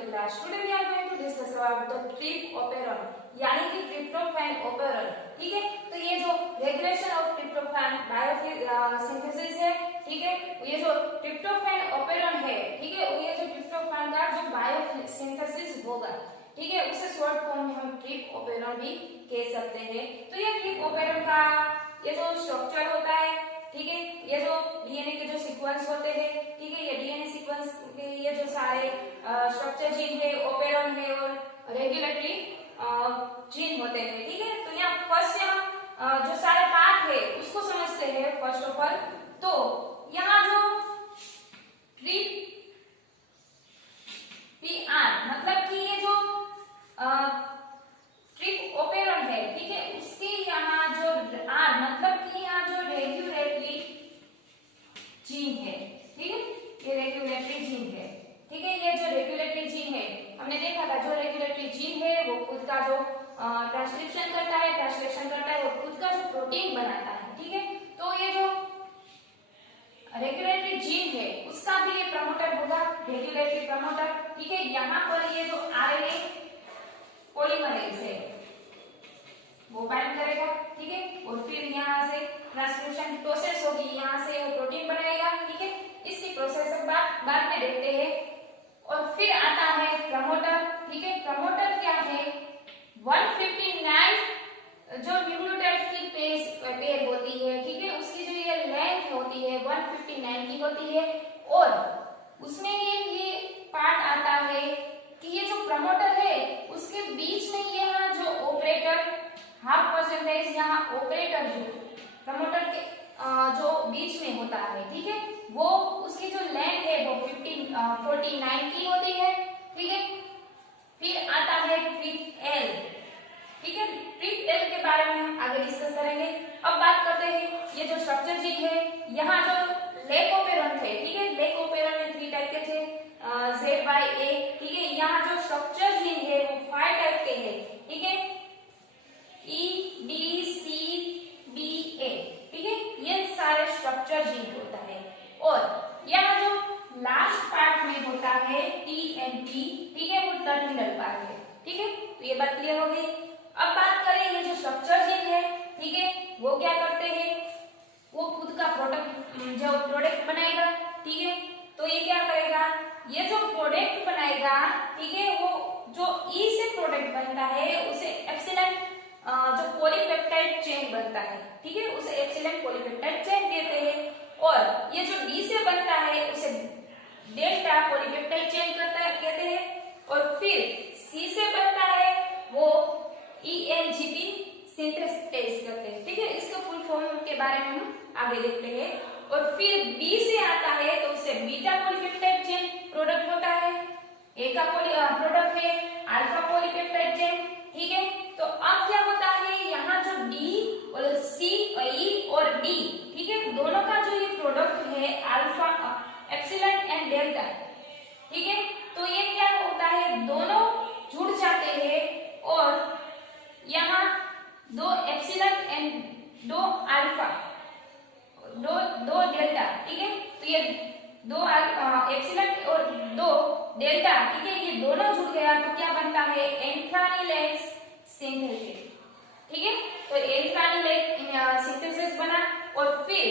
the class. Today we are going to discuss about the tryptophan, यानी कि tryptophan operon. ठीक है, तो ये जो रेगुलेशन ऑफ ट्रिप्टोफैन बायोसिंथेसिस है, ठीक है, ये जो ट्रिप्टोफैन ओपेरॉन है, ठीक है, ये जो ट्रिप्टोफैन का जो बायोसिंथेसिस होगा, ठीक है, उसे शॉर्ट फॉर्म में हम ट्रिप्टोफैन भी कह सकते हैं. तो ये ट्रिप्टोफैन का ये जो स्ट्रक्चर होता है, ठीक है, ये जो डीएनए के जो सीक्वेंस होते हैं, ठीक है, ये डीएनए सीक्वेंस के ये जो सारे स्ट्रक्चर जीन है, ओपेरॉन है और रेगुलेटरी जीन होते हैं. ठीक है, तो यहाँ फर्स्ट यहाँ जो सारे पार्ट है उसको समझते हैं फर्स्ट ऑफ ऑल. तो यहाँ जो पीआर मतलब कि ये जो ट्रिप ओपेरॉन है, ठीक है, उसके यहाँ जो आर मतलब कि यहाँ जो रेगुलेटरी जीन है, ठीक है, ये रेगुलेटरी जीन है. ठीक है, ये जो रेगुलेटरी जीन है हमने देखा था, जो रेगुलेटरी जीन है वो खुद का जो ट्रांसक्रिप्शन करता है, ट्रांसलेशन करता है, वो खुद का जो प्रोटीन बनाता है. ठीक है, तो ये जो रेगुलेटरी जीन है उसका भी ये प्रमोटर होगा, रेगुलेटरी प्रमोटर. ठीक है, यहाँ पर ये जो आरएनए पॉलीमरेज है वो बाइंड करेगा. ठीक है, और फिर यहाँ से ट्रांसक्रिप्शन प्रोसेस होगी, यहाँ से वो प्रोटीन बनाएगा. ठीक है, इसकी प्रोसेस बाद में देखते हैं. और फिर आता है प्रमोटर. ठीक है, प्रमोटर क्या है, 159 जो न्यूक्लियोटाइड की पेयर होती है, ठीक है, उसकी जो ये लेंथ होती है 159 की होती है. और उसमें ये पार्ट आता है कि ये जो प्रमोटर है उसके बीच में यहाँ जो ऑपरेटर 0.5% यहाँ ऑपरेटर जो प्रमोटर के जो बीच में होता है, ठीक है, वो उसकी जो लेंथ है वो 49 की होती है. ठीक है, फिर आता है ट्रिप एल. ठीक है, ट्रिप एल के बारे में हम आगे डिस्कस करेंगे. अब बात करते हैं ये जो स्ट्रक्चर जीन है, यहाँ जो लेकोपेरॉन थे, ठीक है, लेकोपेरॉन में 3 टाइप के थे, ZYA. ठीक है, यहाँ जो स्ट्रक्चर जीन है वो 5 टाइप के हैं. ठीक है, EDCBA. ठीक है, ये सारे स्ट्रक्चर जीन होता है. और यहाँ जो लास्ट पार्ट में होता है TNT. ठीक है, वो टर्मिनल पार्ट है. ठीक है, तो ये बात क्लियर हो गई. अब बात करें ये जो स्ट्रक्चर जीन है, ठीक है, वो क्या करते हैं, वो खुद का प्रोडक्ट बनाएगा. ठीक है, तो ये क्या करेगा, ये जो प्रोडक्ट बनाएगा, ठीक है, वो जो ई से प्रोडक्ट बनता है उसे एप्सिलॉन जो पॉलीपेप्टाइड चेन बनता है. ठीक है, उसे एप्सिलॉन पॉलीपेप्टाइड चेन कहते हैं. और ये जो डी से बनता है उसे डेल्टा पॉलीपेप्टाइड चेन कहते हैं. और फिर सी से बनता है वो ENGP सिंथेसेस करते हैं. ठीक है, इसके फुल फॉर्म के बारे में हम आगे देखते हैं. और फिर बी से आता है तो उसे बीटा पॉलीपेप्टाइड चेन प्रोडक्ट होता है. ए का प्रोडक्ट है अल्फा पॉलीपेप्टाइड चेन. ठीक है, तो अब क्या होता है, यहाँ जो डी और सी और ई और डी, ठीक है, दोनों का जो ये प्रोडक्ट है अल्फा एप्सिलॉन एंड डेल्टा. ठीक है, तो ये क्या होता है, दोनों जुड़ जाते हैं और यहाँ 2 एप्सिलॉन एंड 2 अल्फा, 2 डेल्टा. ठीक है, तो ये 2 एप्सिलॉन और 2 डेल्टा, ठीक है, ये दोनों जुड़ गया तो क्या बनता है, एंथ्रानिलेज सिंथेसिस. ठीक है, तो एंथ्रानिलेज सिंथेसिस बना. और फिर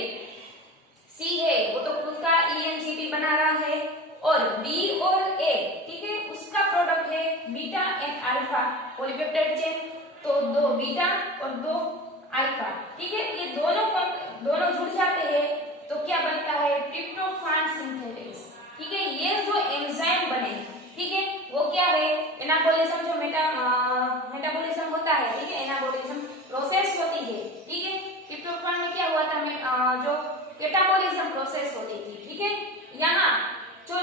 सी है वो तो खुद का ENGP बना रहा है. और बी और ए, ठीक है, उसका प्रोडक्ट है beta and alpha polypeptide chain. तो 2 बीटा और 2 अल्फा. ठीक है, ये दोनों जुड़ जाते हैं तो क्या बनता है, ट्रिप्टोफैन सिंथेसिस. ठीक है, ये जो एंजाइम बने, ठीक है, वो क्या है, एनाबोलिज्म जो मेटाबॉलिज्म होता है. ठीक है, एनाबोलिज्म प्रोसेस होती है. ठीक है, ट्रिप्टोफैन में क्या हुआ था, जो कैटाबोलिज्म प्रोसेस होती थी. ठीक है, यहाँ जो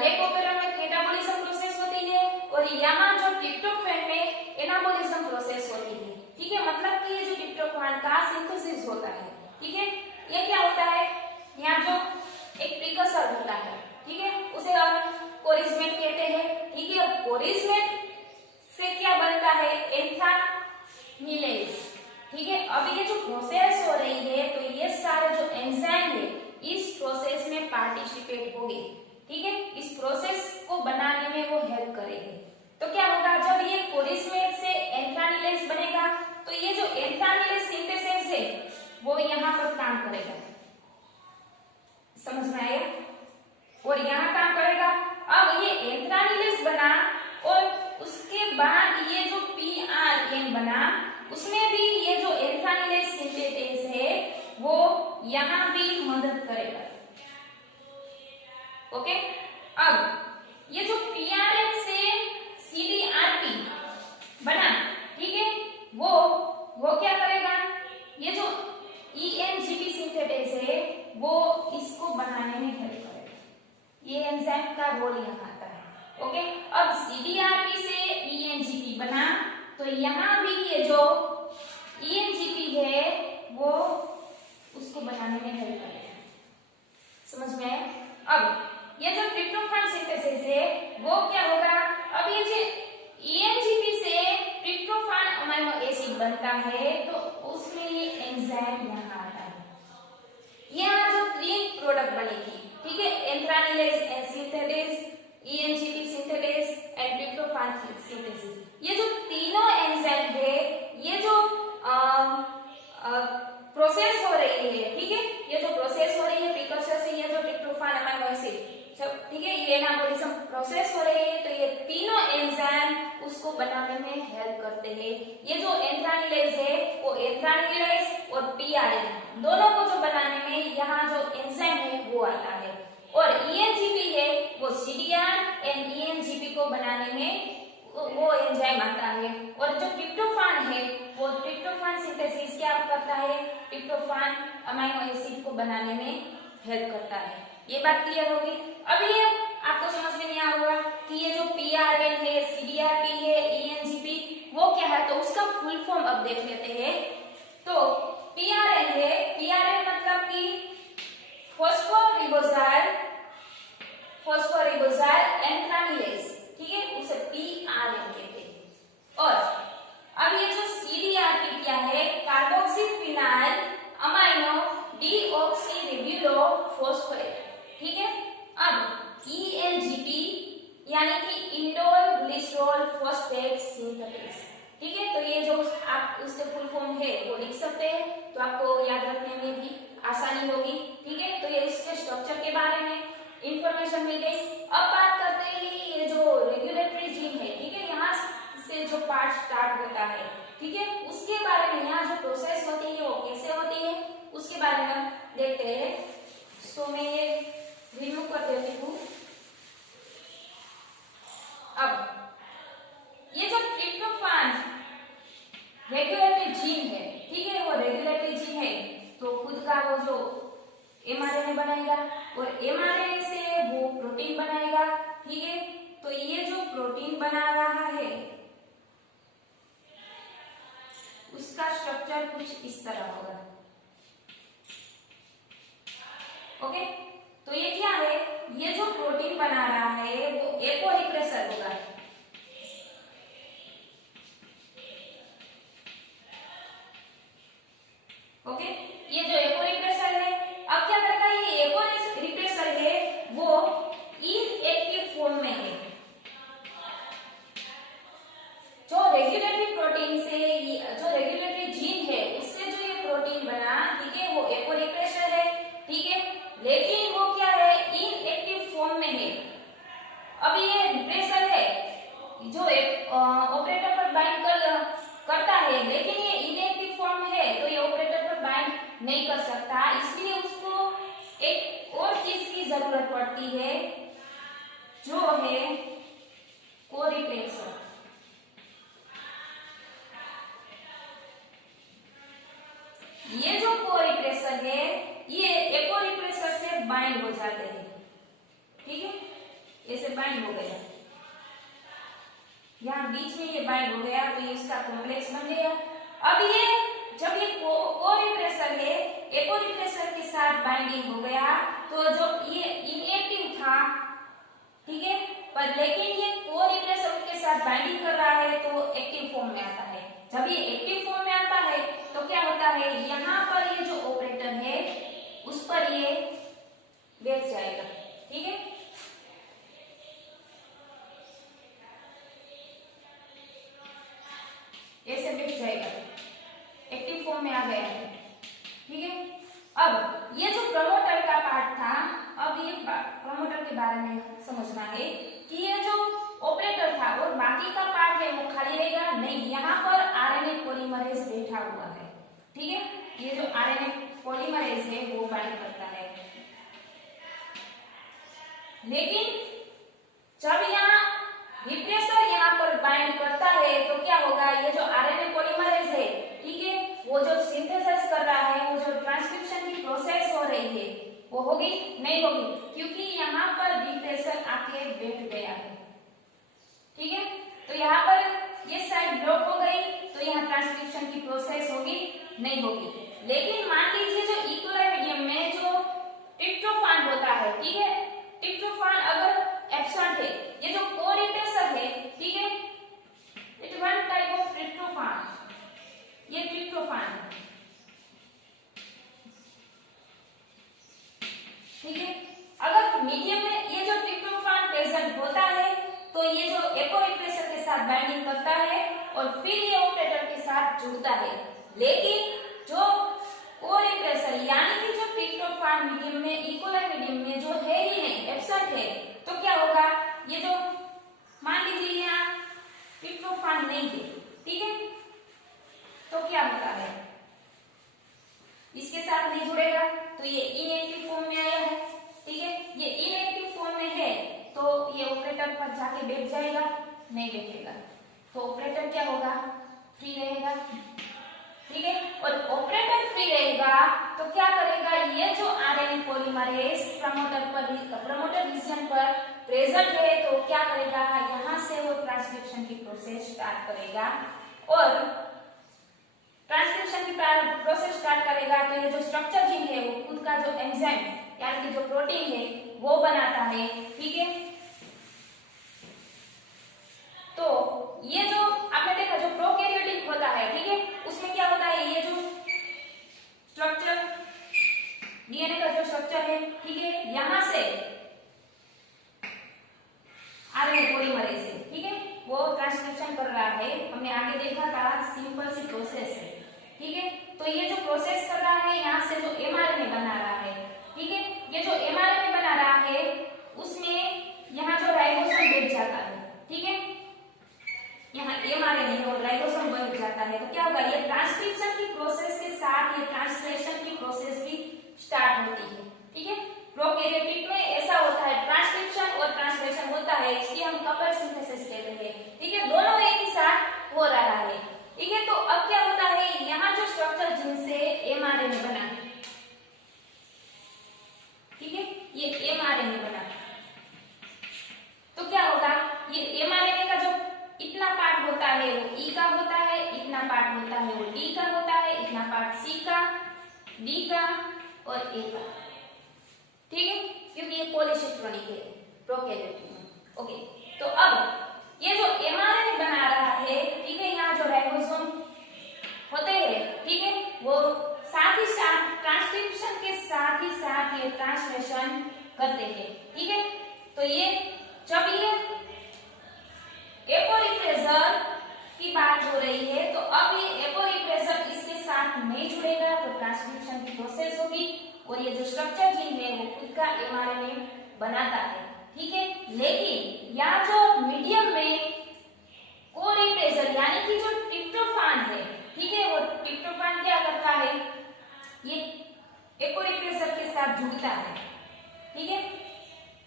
लेकोपेरॉन में कैटाबोलिज्म प्रोसेस होती है और यहाँ जो ट्रिप्टोफैन में एनाबोलिज्म प्रोसेस होती है. ठीक है, मतलब कि ये जो ट्रिप्टोफैन का सिंथेसिस होता है. ठीक है, ये क्या होता है, यहाँ जो एक प्रीकर्सर होता है, ठीक है, उसे हम कोरिस्मेट कहते हैं. ठीक है, कोरिस्मेट से क्या बनता है, एंथ्रानिलेज. ठीक है, अब ये जो प्रोसेस हो रही है तो ये सारे जो एंजाइम है इस प्रोसेस में पार्टिसिपेट होंगे. ठीक है, इस प्रोसेस को बनाने में वो हेल्प और यहाँ काम करेगा। अब ये एंथ्रानिलेज बना और उसके बाद ये जो PRN बना उसमें भी ये जो एंथ्रानिलेज सिंथेटेज है वो यहाँ भी मदद करेगा। ओके, अब ये जो PRN से CDRP बना, ठीक है, वो क्या करेगा, ये जो ENGP सिंथेटेज है वो इसको बनाने में हेल्प करेगा। ये एंजाइम का रोल यहाँ आता है। ओके, अब CDRP से ENGP बना तो यहाँ भी ये जो ENGP है वो उसको बनाने में हेल्प करेगा। समझ में आया? अब ये जो ट्रिप्टोफान सिंथेसिस है वो क्या होगा, अब ये जो ENGP से ट्रिप्टोफान अमीनो एसिड बनता है तो उसमें ये एंजाइम यहाँ आता है। यहाँ जो 3 प्रोडक्ट बनेगी, ठीक है, anthranilase synthetase, ENGP synthetase and tryptophan synthesis. ये जो तीनों एंजाइम है ये जो प्रोसेस हो रही है, ठीक है, ये जो प्रोसेस हो रही है प्रीकर्सर से ये जो ट्रिप्टोफान अमीनो एसिड सब, ठीक है, ये एनाबॉलिज्म प्रोसेस हो रही है तो ये तीनों एंजाइम उसको बनाने में हेल्प करते हैं। ये जो एंथ्रानिलेज है वो एंथ्रानिलेज और PRN दोनों को जो बनाने में यहाँ जो एंजाइम है वो आता है, और ENGP है वो CDR एंड ENGP को बनाने में वो एंजाइम आता है, और जो ट्रिप्टोफान है वो ट्रिप्टोफान सिंथेसिस क्या करता है, ट्रिप्टोफान अमीनो एसिड को बनाने में हेल्प करता है। ये बात क्लियर होगी? अब ये आपको समझ में नहीं आ होगा कि ये जो PRN है, CDRP है, ENGP वो क्या है, तो उसका फुल फॉर्म अब देख लेते हैं। तो PRN है, PRN मतलब कि फॉस्फोरिबोजाइल एंथ्रानिलेज, ठीक है, उसे PRN कहते हैं। और अब ये जो CDRP क्या है, कार्बोक्सीफिनाइल अमीनो डीऑक्सीरिबोफॉस्फेट, ठीक है। अब ENGP यानी कि इंडोल ग्लिसरॉल फॉस्फेट सिंथेटेज, ठीक है, तो ये जो आप उसके फुल फॉर्म है वो लिख सकते हैं तो आपको याद रखने में भी आसानी होगी, ठीक है। तो ये इसके स्ट्रक्चर के बारे में इंफॉर्मेशन मिल गई। अब बात करते हैं ये जो रेगुलेटरी जीन है, ठीक है, यहाँ से जो पार्ट स्टार्ट होता है, ठीक है, उसके बारे में यहाँ जो प्रोसेस होती है वो कैसे होती है उसके बारे में देखते हैं। सो मैं ये रिमूव कर देती हूँ। अब ये जो ट्रिप्टोफान रेगुलेटरी जीन है, ठीक है, वो रेगुलेटरी जीन है तो खुद का वो जो mRNA बनाएगा और mRNA से वो प्रोटीन बनाएगा, ठीक है। तो ये जो प्रोटीन बना रहा है उसका स्ट्रक्चर कुछ इस तरह होगा। ओके, तो ये क्या है, ये जो प्रोटीन बना रहा है वो एपोरिप्रेसर होगा। ओके, ये जो एपोरिप्रेसर है अब क्या करेगा, ये एपोरिप्रेसर है वो इनएक्टिव फॉर्म में है। जो रेगुलेटरी प्रोटीन से जो रेगुलेटरी जीन है उससे जो ये प्रोटीन बना, ठीक है, वो एपोरिप्रेसर है, ठीक है, लेकिन वो क्या है, इनएक्टिव फॉर्म में है। अब ये रिप्रेसर है जो एक ऑपरेटर पर बाइंड करता है, लेकिन ये इनएक्टिव फॉर्म में है तो ये ऑपरेटर पर बाइंड नहीं कर सकता, इसलिए उसको एक और चीज की जरूरत पड़ती है जो है कोरिप्लेक्सर। ये जो कोरिप्लेक्सर है ये एपोरिप्रेसर से बाइंड हो जाते हैं, ठीक है, ऐसे बाइंड हो गया, यहाँ बीच में ये बाइंड हो गया तो ये इसका कॉम्प्लेक्स बन गया। अब ये जब ये कोरिप्लेक्सर है एपोरिप्लेक्सर के साथ बाइंडिंग हो गया तो जो ये इनएक्टिव था, ठीक है, पर लेकिन ये कोरिप्लेक्सर के साथ बाइंडिंग कर रहा है तो एक्टिव फॉर्म में आता है। जब ये एक्टिव फॉर्म में आता है तो क्या होता है, यहाँ पर ये जो ऑपरेटर है उस पर ये बैठ जाएगा, ठीक है। ऐसे बैठ जाएगा, एक्टिव फॉर्म में आ गया है, ठीक है। अब ये जो प्रमोटर का पार्ट था, अब ये प्रमोटर के बारे बारे में समझना है कि ये जो ऑपरेटर था और बाकी का पार्ट है वो खाली रहेगा नहीं, यहाँ पर आरएनए पॉलीमरेज बैठा हुआ है। ठीक है, ये जो आरएनए पॉलीमरेज है वो बाइंड करता है। लेकिन जब यहाँ रिप्रेसर यहाँ पर बाइंड करता है तो क्या होगा, ये जो आरएनए पॉलीमरेज है, ठीक है, वो जो सिंथेसिस कर रहा है, वो जो ट्रांसक्रिप्शन की प्रोसेस हो रही है वो होगी नहीं होगी, क्योंकि यहाँ पर रिप्रेसर आके बैठ गया है। ठीक है, तो यहाँ पर ये साइड ब्लॉक हो गई तो यहाँ ट्रांसक्रिप्शन की प्रोसेस होगी नहीं होगी। लेकिन मान लीजिए जो इक्वल मीडियम में जो ट्रिप्टोफान होता है, ठीक है, ट्रिप्टोफान अगर एब्सेंट है, ये जो को-रिप्रेसर है, ठीक है, it one type of tryptophan, ये ट्रिप्टोफान है। ठीक है, अगर मीडियम में ये जो ट्रिप्टोफान प्रेजेंट होता है तो ये जो एपोरिप्रेसर के साथ बाइंडिंग करता है और फिर ये ऑपरेटर के साथ जुड़ता है। लेकिन जो को-रिप्रेसर यानी कि जो ट्रिप्टोफान मीडियम में इक्वल मीडियम में जो है ही नहीं, एब्सेंट है, तो क्या होगा, ये जो मान लीजिए यहाँ ट्रिप्टोफान नहीं है, ठीक है, तो क्या होता है, इसके साथ नहीं जुड़ेगा तो ये इनएक्टिव फॉर्म में आया है। ठीक है, ये इनएक्टिव फॉर्म में है तो ये ऑपरेटर पर जाके बैठ जाएगा नहीं बैठेगा, तो ऑपरेटर क्या होगा, फ्री रहेगा। ठीक है, और ऑपरेटर फ्री रहेगा तो क्या करेगा, ये जो आरएनए पॉलीमरेज प्रमोटर रीजन पर प्रेजेंट है तो क्या करेगा, यहाँ से वो ट्रांसक्रिप्शन की प्रोसेस स्टार्ट करेगा और ट्रांसक्रिप्शन की प्रोसेस स्टार्ट करेगा तो ये जो स्ट्रक्चर जीन है वो खुद का जो एंजाइम यानी कि जो प्रोटीन है वो बनाता है। ठीक है, तो ये जो आपने देखा जो प्रोकैरियोटिक होता है, ठीक है, उसमें क्या होता है, ये जो स्ट्रक्चर डीएनए का जो स्ट्रक्चर है, ठीक है, यहां से आरएनए पॉलीमरेज है, ठीक है, वो ट्रांसक्रिप्शन कर रहा है। हमने आगे देखा था सिंपल सी प्रोसेस है। ठीक है, तो ये जो प्रोसेस कर रहा है यहाँ से जो एमआरएनए बना रहा है, ठीक है, ये जो एमआरएनए बना रहा है उसमें यहाँ जो राइबोसोम बैठ जाता है। ठीक है, यहाँ एमआरएनए और राइबोसोम बैठ जाता है तो क्या होगा, ये ट्रांसक्रिप्शन की प्रोसेस के साथ ये ट्रांसलेशन की प्रोसेस भी स्टार्ट होती है। ठीक है, प्रोकैरियोटिक में ऐसा होता है, ट्रांसक्रिप्शन और ट्रांसलेशन होता है, इसलिए हम कपल सिंथेसिस कहते हैं। ठीक है, दोनों एक ही साथ हो रहा है। ठीक है, तो अब क्या होता है, यहाँ जो स्ट्रक्चर जिनसे एमआरएनए बना, ठीक है, ये एमआरएनए बना तो क्या होगा, ये एमआरएनए का जो इतना पार्ट होता है वो ई का होता है, इतना पार्ट होता है वो डी का होता है, इतना पार्ट सी का, डी का और ए का। ठीक है, क्योंकि ये पॉलीसेंट्रोनिक है प्रोकैरियोटिक में। ओके, तो अब ये जो एमआरएनए बना रहा है, ठीक है, यहाँ जो राइबोसोम होते हैं, ठीक है, वो साथ ही साथ ट्रांसक्रिप्शन के साथ ही साथ ये ट्रांसलेशन करते हैं। ठीक है, तो ये जब ये एपोरिप्रेसर की बात हो रही है तो अब ये एपोरिप्रेसर इसके साथ नहीं जुड़ेगा तो ट्रांसक्रिप्शन की प्रोसेस होगी और ये जो स्ट्रक्चर जीन है वो खुद का एमआरएनए बनाता है। ठीक है, लेकिन यहाँ जो मीडियम में को-रिप्रेसर यानी कि जो ट्रिप्टोफान है, ठीक है, वो ट्रिप्टोफान क्या करता है, ये एपोरिप्रेसर के साथ जुड़ता है। ठीक है,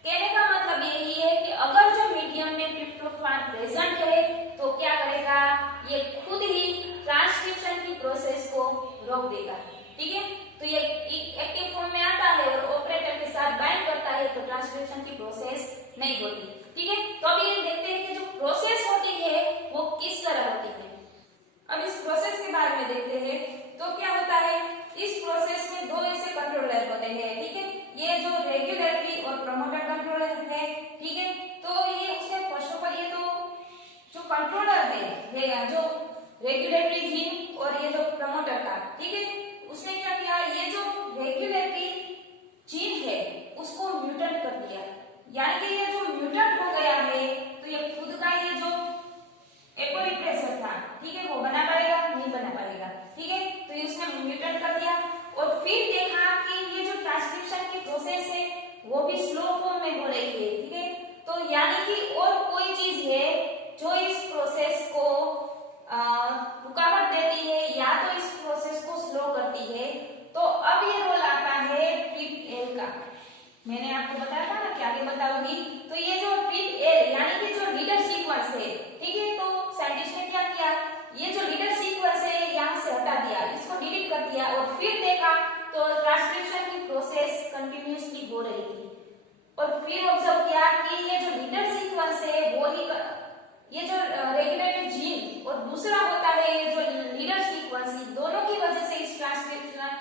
कहने का मतलब यही है कि अगर जो मीडियम में ट्रिप्टोफान प्रेजेंट है तो क्या करेगा, ये खुद ही ट्रांसक्रिप्शन की प्रोसेस को रोक देगा। ठीक है, तो ये एक्टिव फॉर्म में आता है और ऑपरेटर के साथ बाइंड करता है तो ट्रांसक्रिप्शन की प्रोसेस नहीं होती। ठीक है, तो अब ये देखते हैं कि जो प्रोसेस होती है वो किस तरह होती है। अब इस प्रोसेस के बारे में देखते हैं तो क्या होता है, इस प्रोसेस में दो ऐसे कंट्रोलर होते हैं। ठीक है, ये जो रेगुलेटरी और प्रमोटर कंट्रोलर है, ठीक है, तो ये उसमें फर्स्ट ऑफ ऑल ये तो जो कंट्रोलर है जो रेगुलेटरी जीन और ये जो प्रमोटर का, ठीक है, उसने क्या किया, ये जो रेगुलेटरी जीन है उसको म्यूटेट कर दिया, यानी कि ये जो म्यूटेट हो गया है तो ये खुद का ये जो एपोरिप्रेसर था, ठीक है, वो बना पाएगा नहीं बना पाएगा। ठीक है, तो ये उसने म्यूटेट कर दिया और फिर देखा कि ये जो ट्रांसक्रिप्शन की प्रोसेस है वो भी स्लो फॉर्म में हो रही है। और फिर ऑब्जर्व किया कि ये जो लीडर सीक्वेंस है वो ही ये जो रेगुलेटरी जीन और दूसरा होता है ये जो लीडर सीक्वेंस, दोनों की वजह से इस ट्रांसक्रिप्शन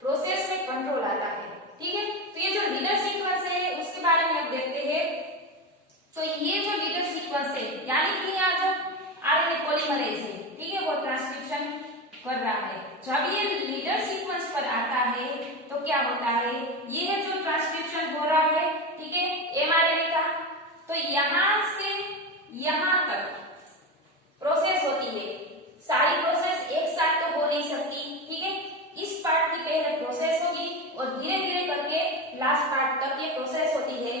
प्रोसेस में कंट्रोल आता है। ठीक है, तो ये जो लीडर सीक्वेंस है उसके बारे में अब देखते हैं। तो ये जो लीडर सीक्वेंस है यानी कि यहाँ जो आरएनए पॉलीमरेज है, ठीक है, वो ट्रांसक्रिप्शन कर रहा है। जब ये लीडर सीक्वेंस पर आता है तो क्या होता है, ये है जो ट्रांसक्रिप्शन हो रहा है, ठीक है, एमआरएनए का। तो यहाँ से यहाँ तक प्रोसेस होती है। सारी प्रोसेस एक साथ तो हो नहीं सकती, ठीक है, इस पार्ट की पहले प्रोसेस होगी और धीरे धीरे करके लास्ट पार्ट तक ये प्रोसेस होती है।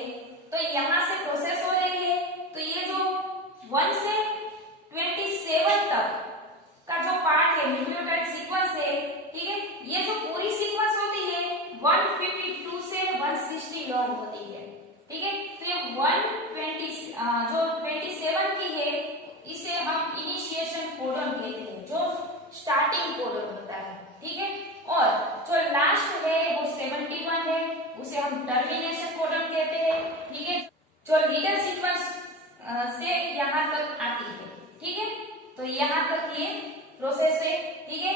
तो यहाँ से प्रोसेस हो रही है, तो ये जो 1 से 27 तक का जो पार्ट है न्यूक्लियोटाइड सीक्वेंस है, ठीक है, ये जो पूरी सीक्वेंस होती है 152 से 160 लॉन्ग होती है। ठीक है, तो ये 120 जो 27 की है इसे हम इनिशिएशन कोडन कहते हैं, जो स्टार्टिंग कोडन होता है। ठीक है, और जो लास्ट है वो 71 है, उसे हम टर्मिनेशन कोडन कहते हैं। ठीक है, जो लीडर सीक्वेंस से यहाँ तक आती है। ठीक है, तो यहाँ तक ये प्रोसेस है। ठीक है,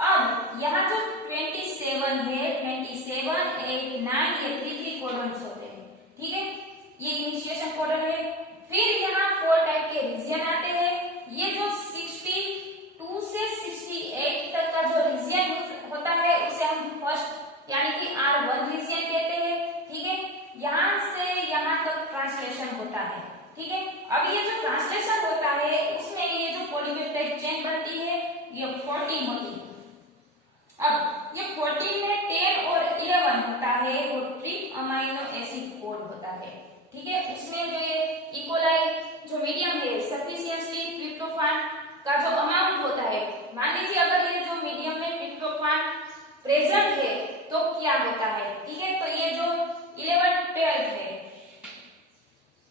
अब यहाँ जो 27 है, 27, 8, 9 ये 3 कोडन्स होते हैं। ठीक है, ये इनिशिएशन कोडन है। फिर यहाँ 4 टाइप के रीजन आते हैं। ये जो 62 से 68 तक का जो रीजन होता है उसे हम फर्स्ट यानी कि R1 रीजन कहते हैं। ठीक है, यहाँ से यहाँ तक ट्रांसलेशन होता है। ठीक है, अब ये जो ट्रांसलेशन होता है उसमें ये जो पॉलीपेप्टाइड चेन बनती है ये 14 होती है। अब ये 14 में 10 और 11 होता है वो ट्रिप अमाइनो एसिड कोड होता है। ठीक है, उसमें जो ये इकोलाई जो मीडियम है सफिशिएंटली ट्रिप्टोफान का जो अमाउंट होता है, मान लीजिए अगर ये जो मीडियम में ट्रिप्टोफान प्रेजेंट है तो क्या होता है। ठीक है, तो ये जो 11, 12 है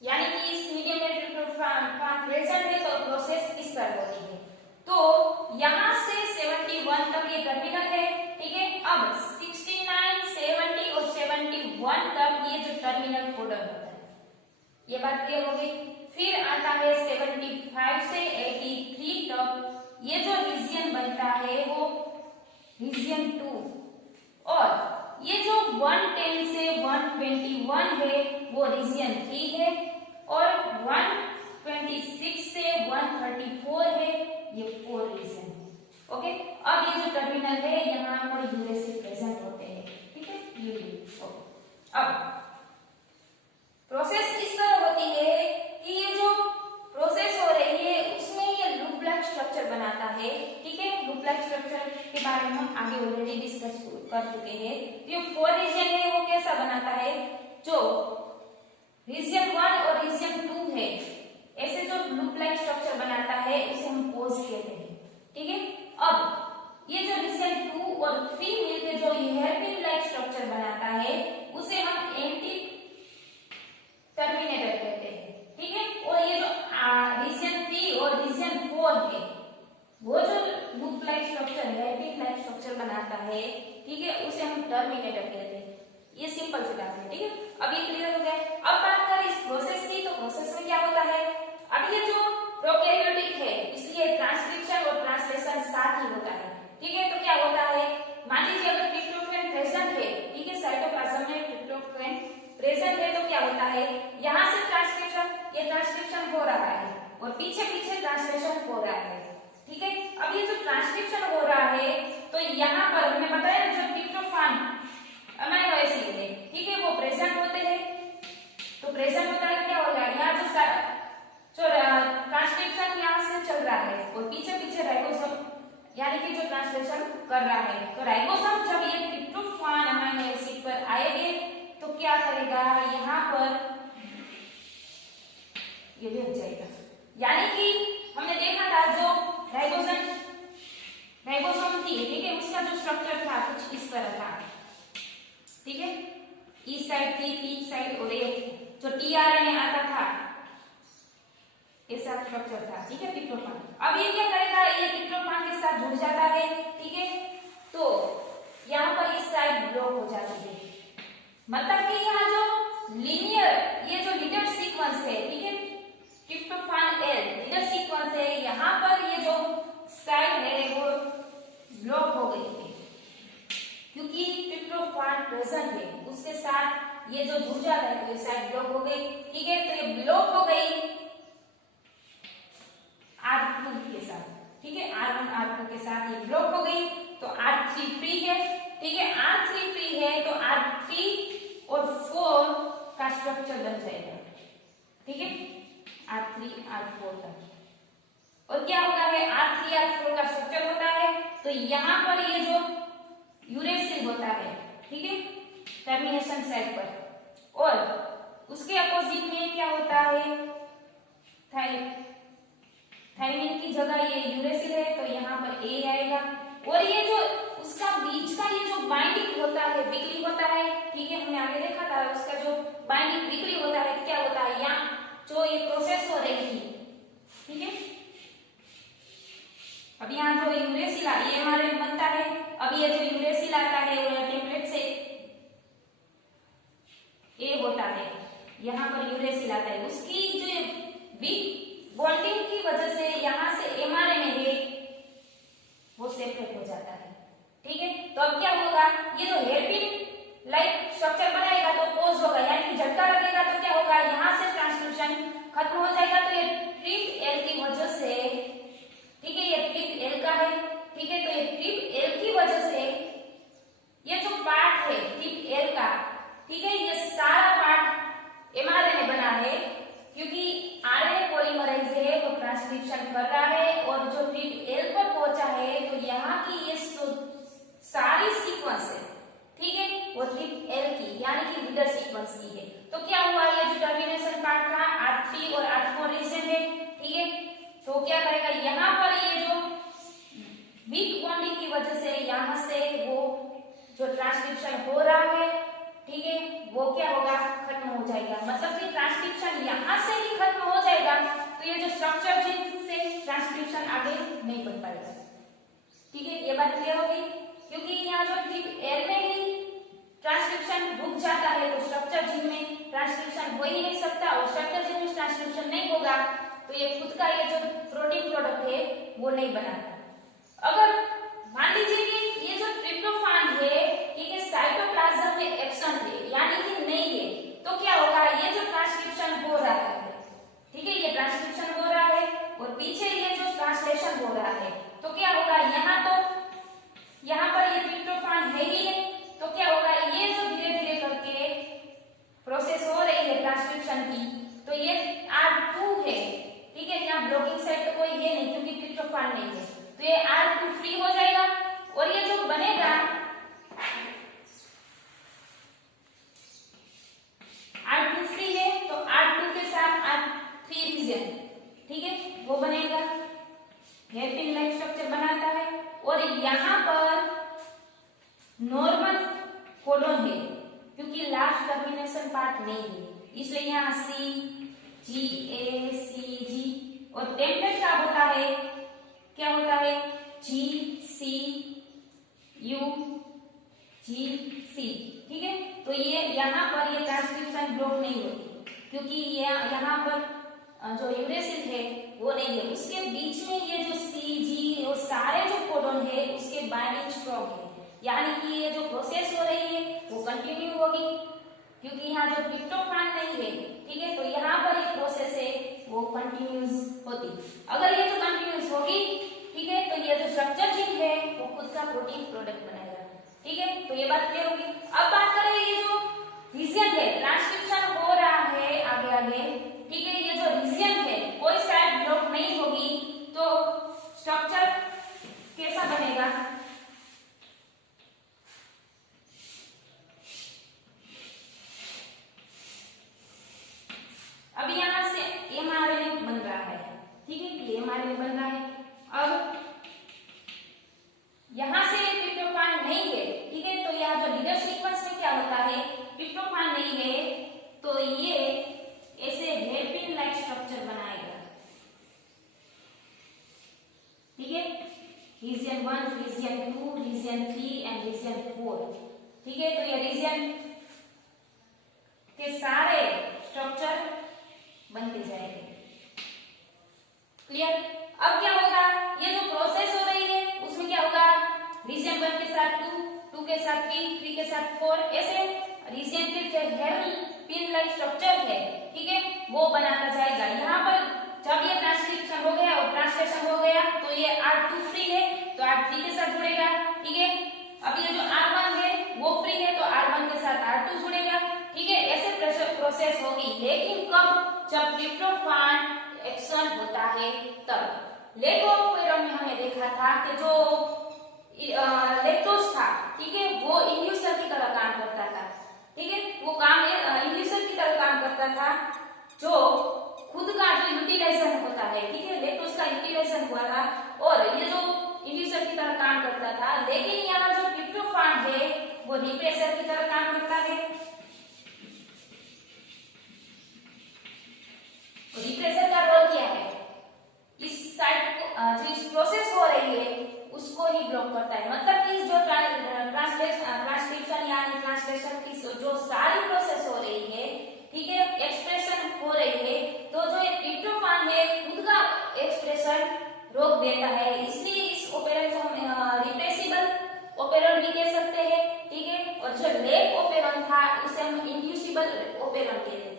यानी कि इस मीडियम में ट्रिप्टोफान प्रेजेंट है तो प्रोसेस इस तरह होती है। तो यहाँ से 71 तक ये टर्मिनल है। ठीक है, अब 69, 70 और 71 तक ये जो टर्मिनल कोडन होता है, ये बात क्लियर हो गई। फिर आता है 75 से 83 तक ये जो रीजन बनता है वो रीजन 2, और ये जो 110 से 121 है वो रीजन 3 है, और 126 से 134 है ये 4 रीजन है। ओके, अब ये जो टर्मिनल है यहाँ पर यूरेसिल प्रेजेंट होते हैं। ठीक है, यूरिन। ओके, अब प्रोसेस इस तरह होती है कि ये जो प्रोसेस हो रही है उसमें ये लूप लाइक स्ट्रक्चर बनाता है। ठीक है, लूप लाइक स्ट्रक्चर के बारे में हम आगे ऑलरेडी डिस्कस कर चुके हैं। ये 4 रीजन है वो कैसा बनाता है, जो रीजन 1 और रीजन 2 है ऐसे जो लूप लाइक स्ट्रक्चर बनाता है उसे हम पोज कहते हैं। ठीक है, अब ये जो रीजन 2 और 3 मिलकर जो हेयरपिन लाइक स्ट्रक्चर बनाता है उसे हम एंटी टर्मिनेटर कहते हैं। ठीक है, और ये जो रीजन 3 और रीजन 4 है वो जो लूप लाइक स्ट्रक्चर है, हेयरपिन लाइक स्ट्रक्चर बनाता है, ठीक है, उसे हम टर्मिनेटर कहते हैं। ये सिंपल सी बात है। ठीक है, अब ये क्लियर हो गया। अब बात करें इस प्रोसेस की, तो प्रोसेस में क्या होता है, अब ये जो प्रोकैरियोटिक है इसलिए ट्रांसक्रिप्शन और ट्रांसलेशन साथ ही होता है। ठीक है, तो क्या होता है, मान लीजिए अगर ट्रिप्टोफैन प्रेजेंट है, ठीक है, साइटोप्लाज्म में ट्रिप्टोफैन प्रेजेंट है तो क्या होता है, यहाँ से ट्रांसक्रिप्शन, ये ट्रांसक्रिप्शन हो रहा है और पीछे पीछे ट्रांसलेशन हो रहा है। ठीक है, अब ये जो ट्रांसक्रिप्शन हो रहा है तो यहाँ पर हमने बताया जो ट्रिप्टोफान अमाइनो एसिड है, ठीक है, वो प्रेजेंट होते हैं। तो प्रेजेंट होता है क्या होगा, यहाँ जो ट्रांसक्रिप्शन यहाँ से चल रहा है और पीछे पीछे राइबोसोम यानी कि जो ट्रांसलेशन कर रहा है। तो राइबोसोम जब ये ट्रिप्टोफान अमाइनो एसिड पर आएंगे तो क्या करेगा, यहाँ पर ये भी हट जाएगा। यानी कि हमने देखा था जो राइबोसोम थी, ठीक है, उसका जो स्ट्रक्चर था कुछ इस तरह था। ठीक है, ई साइड थी, पी साइड, और एक जो टीआरएनए आता था ऐसा स्ट्रक्चर था। ठीक है, ट्रिप्टोफान। अब ये क्या करेगा, ये ट्रिप्टोफान के साथ जुड़ जाता है। ठीक है, तो यहाँ पर इस साइड ब्लॉक हो जाती है, मतलब कि यहाँ जो लीनियर ये जो लीडर सीक्वेंस है, ठीक है, ट्रिप्टोफान एल लीडर सीक्वेंस है, यहाँ पर ये जो साइड है वो ब्लॉक हो गई है क्योंकि ट्रिप्टोफान प्रेजेंट है, उसके साथ ये जो जुड़ जाता है तो ये साइड ब्लॉक हो गई, ठीक है। तो ये ब्लॉक हो गई R2 के साथ, ठीक है, R1 R2 के साथ ये ब्लॉक हो गई, तो R3 फ्री है, ठीक है, R3 फ्री है तो R3 और 4 का स्ट्रक्चर बन जाएगा, ठीक है, R3 R4 का। और क्या होता है, R3 R4 का स्ट्रक्चर होता है, तो यहाँ पर ये जो यूरेसिल होता है, ठीक है, टर्मिनेशन साइड पर, और उसके अपोजिट में क्या होता है, थायमिन की जगह ये यूरेसिल है, तो यहाँ पर ए आएगा, और ये जो उसका बीच का ये जो बाइंडिंग होता है वीकली होता है, ठीक है, हमने आगे देखा था, उसका जो बाइंडिंग वीकली होता है, क्या होता है, यहाँ जो ये प्रोसेस हो रही थी, ठीक है, अब यहाँ जो यूरेसिल ये हमारे बनता है, अब ये जो यूरेसिल आता है वो टेम्पलेट से ए होता है, यहाँ पर यूरेसिल आता है, उसकी जो वीक बॉन्डिंग की वजह से यहाँ से एमआरएनए है वो सेपरेट हो जाता है, ठीक है। तो अब क्या होगा, ये जो हेयरपिन लाइक स्ट्रक्चर बनाएगा तो पोज होगा, यानी कि झटका लगेगा तो क्या होगा, यहाँ से ट्रांसक्रिप्शन खत्म हो जाएगा, तो ये ट्रिप एल की वजह से, ठीक है, ये ट्रिप एल का है, ठीक है, तो ये ट्रिप एल की वजह से ये जो पार्ट है ट्रिप एल का, ठीक है, ये सारा पार्ट एमआरएनए बना है, क्योंकि आरएनए पॉलीमरेज है वो ट्रांसक्रिप्शन कर रहा है, और जो ट्रिप एल पर पहुंचा है तो यहाँ की ये सारी सीक्वेंस है, ठीक है, वो ट्रिप एल की यानी कि लीडर सीक्वेंस की है। तो क्या हुआ, ये जो टर्मिनेशन पार्ट था R3 और R4 रीजन है, ठीक है, तो क्या करेगा, यहाँ पर ये जो वीक बॉन्डिंग की वजह से यहाँ से वो जो ट्रांसक्रिप्शन हो रहा है, ठीक है, वो क्या होगा, खत्म हो जाएगा, मतलब कि ट्रांसक्रिप्शन यहाँ से ही खत्म हो जाएगा, तो ये जो स्ट्रक्चर जीन से ट्रांसक्रिप्शन आगे नहीं बन पाएगा, ठीक है, ये बात क्लियर हो गई। क्योंकि यहाँ जो ट्रिप एल में ही ट्रांसक्रिप्शन रुक जाता है तो स्ट्रक्चर जीन में ट्रांसक्रिप्शन हो ही नहीं सकता, और स्ट्रक्चर जीन में ट्रांसक्रिप्शन नहीं होगा तो ये खुद का ये जो प्रोटीन प्रोडक्ट है वो नहीं बनाता। अगर मान लीजिए कि ये जो ट्रिप्टोफान है, ठीक है, साइटोप्लाज्म में एक्शन है यानी कि नहीं है, तो क्या होगा, ये जो ट्रांसक्रिप्शन हो रहा है, ठीक है, ये ट्रांसक्रिप्शन हो रहा है और पीछे ये जो ट्रांसलेशन हो रहा है, तो क्या होगा, यहाँ पर ये ट्रिप्टोफान है ही नहीं, तो क्या होगा, ये जो धीरे धीरे करके प्रोसेस हो रही है ट्रांसक्रिप्शन की, तो ये R2 है, ठीक है, यहाँ ब्लॉकिंग साइट तो कोई है नहीं क्योंकि ट्रिप्टोफान नहीं है, तो ये R2 फ्री हो जाएगा, और ये जो बनेगा R2 फ्री है तो R2 के साथ R3 रीजन, ठीक है, वो बनेगा, हेयरपिन लाइक स्ट्रक्चर बनाता है, और यहाँ पर नॉर्मल कोडोन है क्योंकि लास्ट टर्मिनेशन पार्ट नहीं है, इसलिए यहाँ C G A C G, और टेम्पलेट का होता है, क्या होता है, G C U G C, ठीक है। तो ये यहाँ पर ये ट्रांसक्रिप्शन ब्लॉक नहीं होती क्योंकि ये यहाँ पर जो यूरेसिल है वो नहीं है, उसके बीच में ये जो C G और सारे जो कोडोन है उसके बाइंडिंग स्ट्रॉन्ग है, यानी कि ये जो प्रोसेस हो रही है वो कंटिन्यू होगी क्योंकि यहाँ जो ट्रिप्टोफान नहीं है, ठीक है, तो यहाँ पर ये प्रोसेस है वो कंटिन्यूस होती। अगर ये जो कंटिन्यूस होगी, ठीक है, तो ये जो स्ट्रक्चर जीन है वो खुद का प्रोटीन प्रोडक्ट बनाएगा, ठीक है, तो ये बात क्लियर होगी। अब बात करें ये जो रीजन है ट्रांसक्रिप्शन हो रहा है आगे आगे, ठीक है, ये जो रीजन है कोई साइड ब्लॉक नहीं होगी तो स्ट्रक्चर कैसा बनेगा, अब यहाँ से एमआरएनए बन रहा है, ठीक है, ये एमआरएनए बन रहा है, अब यहाँ से ट्रिप्टोफान नहीं है, ठीक है, तो यहाँ जो लीडर सीक्वेंस में क्या होता है, ट्रिप्टोफान नहीं है तो ये ऐसे हेयरपिन लाइक स्ट्रक्चर बनाएगा, ठीक है, reason 1, reason 2, reason 3 and reason 4, ठीक है, तो ये रीजन के सारे स्ट्रक्चर बनते जाएंगे। क्लियर? अब क्या होगा, ये जो प्रोसेस हो रही है उसमें क्या होगा, रीजन 1 के साथ 2, 2 के साथ 3, 3 के साथ 4, ऐसे रीजन के जो हेरल पिन लाइक स्ट्रक्चर है, ठीक है, वो बनाता जाएगा। यहाँ पर जब ये ट्रांसक्रिप्शन हो गया और ट्रांसलेशन हो गया तो ये R2 फ्री है तो R3 के साथ जुड़ेगा, ठीक है। अब ये जो R1 है वो फ्री है तो R1 के साथ R2 जुड़ेगा, ठीक है। ऐसे प्रोसेस होगी, लेकिन कब, जब ट्रिप्टोफान एक्शन होता है तब। लेक्टोस्पेरम में हमने देखा था कि जो लेक्टोज था, ठीक है, वो इंड्यूसर की तरह काम करता था, ठीक है, वो काम इंड्यूसर की तरह काम करता था, जो खुद का जो यूटिलाइजेशन होता है, ठीक है, लेक्टोज का यूटिलाइजेशन हुआ था और ये जो इंड्यूसर की तरह काम करता था। लेकिन यहाँ जो ट्रिप्टोफान है वो रिप्रेसर की तरह काम करता है। रिप्रेसर का रोल क्या है, इस साइड को जो इस प्रोसेस हो रही है उसको ही ब्लॉक करता है। मतलब कि जो ट्रांसक्रिप्शन यानी ट्रांसलेशन की जो सारी प्रोसेस हो रही है, ठीक है, एक्सप्रेशन हो रही है, तो जो ये ट्रिप्टोफान है खुद का एक्सप्रेशन रोक देता है। इसलिए इस ऑपरेंड को हम रिप्रेसिबल ऑपरेंड भी कह सकते हैं, ठीक है। और जो लेट ऑपरेंड था उसे हम इंड्यूसिबल ऑपरेंड कहते हैं।